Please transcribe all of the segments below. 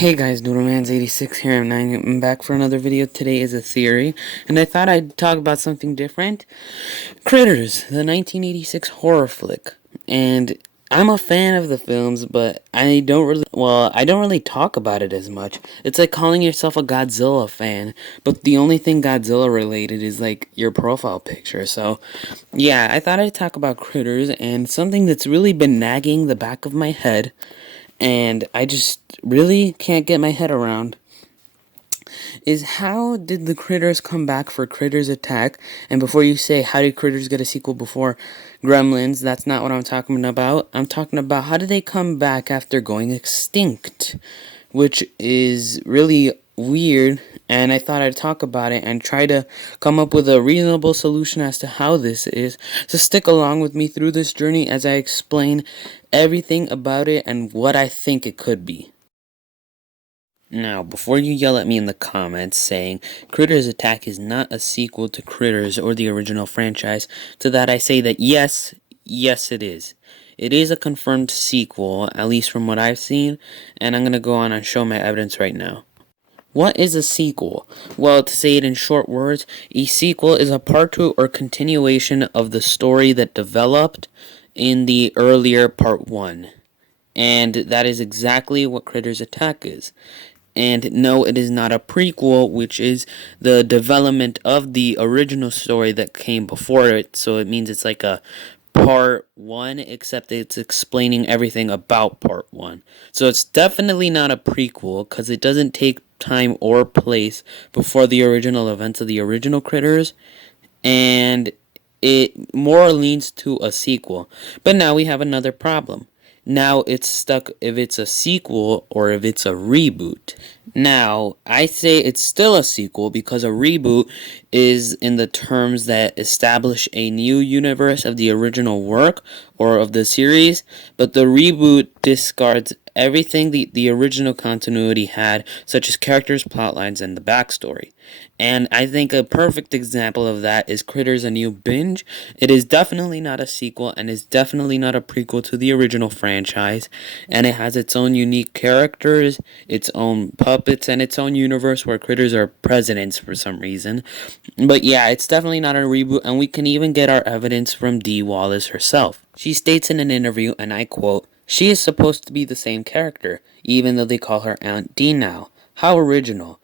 Hey guys, Doodlemans86 here, and I'm back for another video. Today is a theory, and I thought I'd talk about something different. Critters, the 1986 horror flick. And I'm a fan of the films, but I don't really talk about it as much. It's like calling yourself a Godzilla fan, but the only thing Godzilla related is like your profile picture. So, yeah, I thought I'd talk about Critters and something that's really been nagging the back of my head and I just really can't get my head around is how did the Critters come back for Critters Attack? And before you say how did Critters get a sequel before Gremlins, that's not what I'm talking about. I'm talking about how did they come back after going extinct, which is really weird, and I thought I'd talk about it and try to come up with a reasonable solution as to how this is. So stick along with me through this journey as I explain everything about it and what I think it could be. Now, before you yell at me in the comments saying Critters Attack is not a sequel to Critters or the original franchise, to that I say that yes it is. It is a confirmed sequel, at least from what I've seen, and I'm going to go on and show my evidence right now. What is a sequel? Well, to say it in short words, a sequel is a part 2 or continuation of the story that developed in the earlier part 1. And that is exactly what Critters Attack is. And no, it is not a prequel, which is the development of the original story that came before it. So it means it's like a part 1, except it's explaining everything about part 1. So it's definitely not a prequel, because it doesn't take time or place before the original events of the original Critters. And it more leans to a sequel. But now we have another problem. Now it's stuck if it's a sequel or if it's a reboot. Now, I say it's still a sequel because a reboot is in the terms that establish a new universe of the original work or of the series, but the reboot discards everything the original continuity had, such as characters, plotlines, and the backstory. And I think a perfect example of that is Critters: A New Binge. It is definitely not a sequel and is definitely not a prequel to the original franchise, and it has its own unique characters, its own puppets, and its own universe where critters are presidents for some reason. But yeah, it's definitely not a reboot, and we can even get our evidence from Dee Wallace herself. She states in an interview, and I quote, "She is supposed to be the same character, even though they call her Aunt Dee now. How original."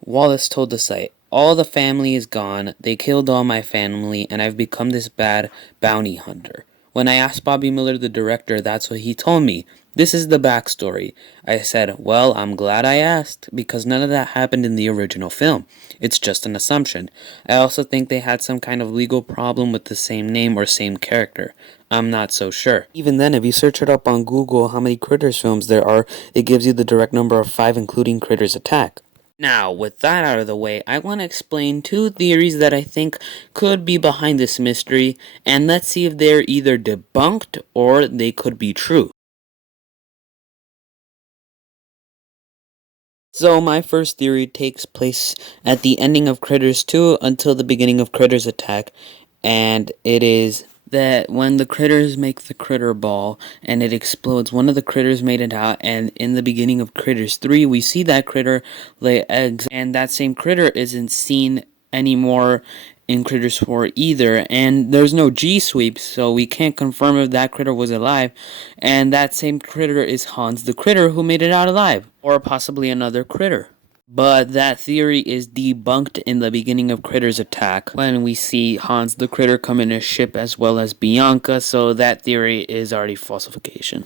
Wallace told the site, "All the family is gone, they killed all my family, and I've become this bad bounty hunter." When I asked Bobby Miller, the director, that's what he told me. This is the backstory. I said, well, I'm glad I asked, because none of that happened in the original film. It's just an assumption. I also think they had some kind of legal problem with the same name or same character. I'm not so sure. Even then, if you search it up on Google how many Critters films there are, it gives you the direct number of 5, including Critters Attack. Now, with that out of the way, I want to explain 2 theories that I think could be behind this mystery, and let's see if they're either debunked or they could be true. So, my first theory takes place at the ending of Critters 2 until the beginning of Critters Attack, and it is that when the critters make the critter ball and it explodes, one of the critters made it out, and in the beginning of Critters 3, we see that critter lay eggs, and that same critter isn't seen anymore in Critters 4 either, and there's no G-sweep, so we can't confirm if that critter was alive, and that same critter is Hans the Critter who made it out alive, or possibly another critter. But that theory is debunked in the beginning of Critters Attack when we see Hans the Critter come in a ship as well as Bianca, so that theory is already falsification.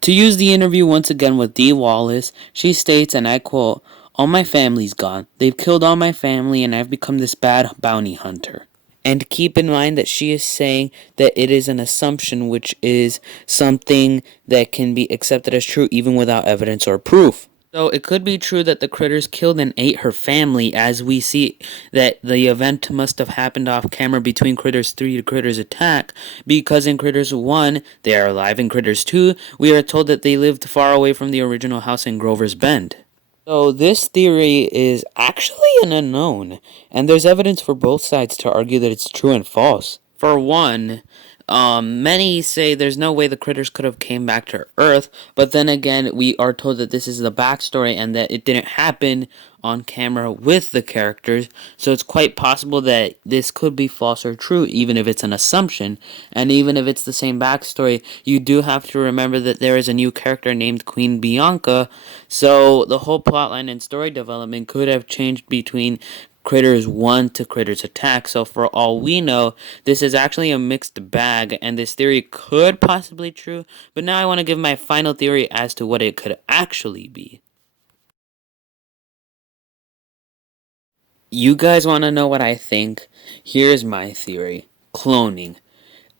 To use the interview once again with Dee Wallace, she states, and I quote, "All my family's gone. They've killed all my family and I've become this bad bounty hunter." And keep in mind that she is saying that it is an assumption, which is something that can be accepted as true even without evidence or proof. So it could be true that the critters killed and ate her family, as we see that the event must have happened off camera between Critters 3 to Critters Attack, because in Critters 1, they are alive. In Critters 2, we are told that they lived far away from the original house in Grover's Bend. So this theory is actually an unknown, and there's evidence for both sides to argue that it's true and false. For one, Many say there's no way the critters could have came back to Earth, but then again, we are told that this is the backstory and that it didn't happen on camera with the characters, so it's quite possible that this could be false or true, even if it's an assumption. And even if it's the same backstory, you do have to remember that there is a new character named Queen Bianca, so the whole plotline and story development could have changed between Critters 1 to Critters Attack. So for all we know, this is actually a mixed bag, and this theory could possibly be true, but now I want to give my final theory as to what it could actually be. You guys want to know what I think? Here's my theory. Cloning.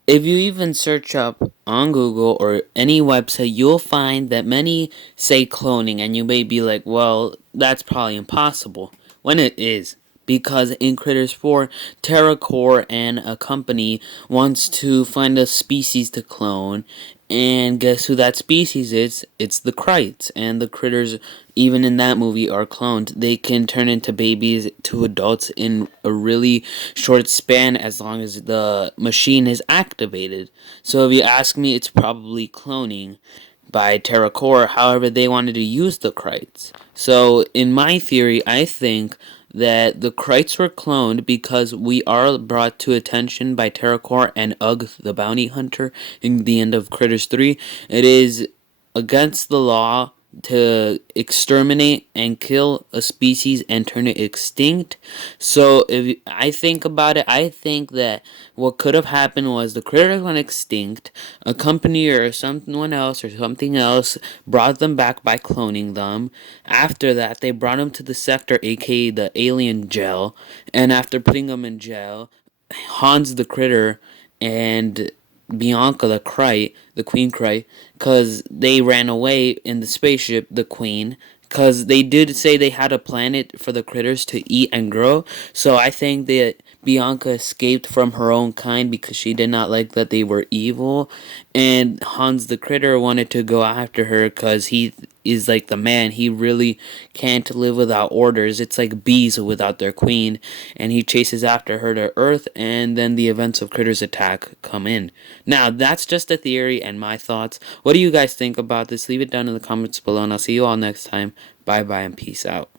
If you even search up on Google or any website, you'll find that many say cloning, and you may be like, well, that's probably impossible. When it is. Because in Critters 4, TerraCore and a company wants to find a species to clone, and guess who that species is? It's the Krites, and the critters, even in that movie, are cloned. They can turn into babies to adults in a really short span as long as the machine is activated. So if you ask me, it's probably cloning by TerraCore. However, they wanted to use the Krites. So in my theory, I think that the Krites were cloned because we are brought to attention by TerraCore and Ugg the Bounty Hunter in the end of Critters 3. It is against the law to exterminate and kill a species and turn it extinct. So if I think about it, I think that what could have happened was the critters went extinct, a company or someone else or something else brought them back by cloning them. After that, they brought them to the sector, aka the alien jail, and after putting them in jail, Hans the critter and Bianca the Krite, the Queen Krite, because they ran away in the spaceship, the Queen, because they did say they had a planet for the critters to eat and grow. So I think that Bianca escaped from her own kind because she did not like that they were evil, and Hans the critter wanted to go after her because he is like the man. He really can't live without orders. It's like bees without their queen, and he chases after her to Earth, and then the events of Critters Attack come in. Now, that's just a theory and my thoughts. What do you guys think about this? Leave it down in the comments below, and I'll see you all next time. Bye bye and peace out.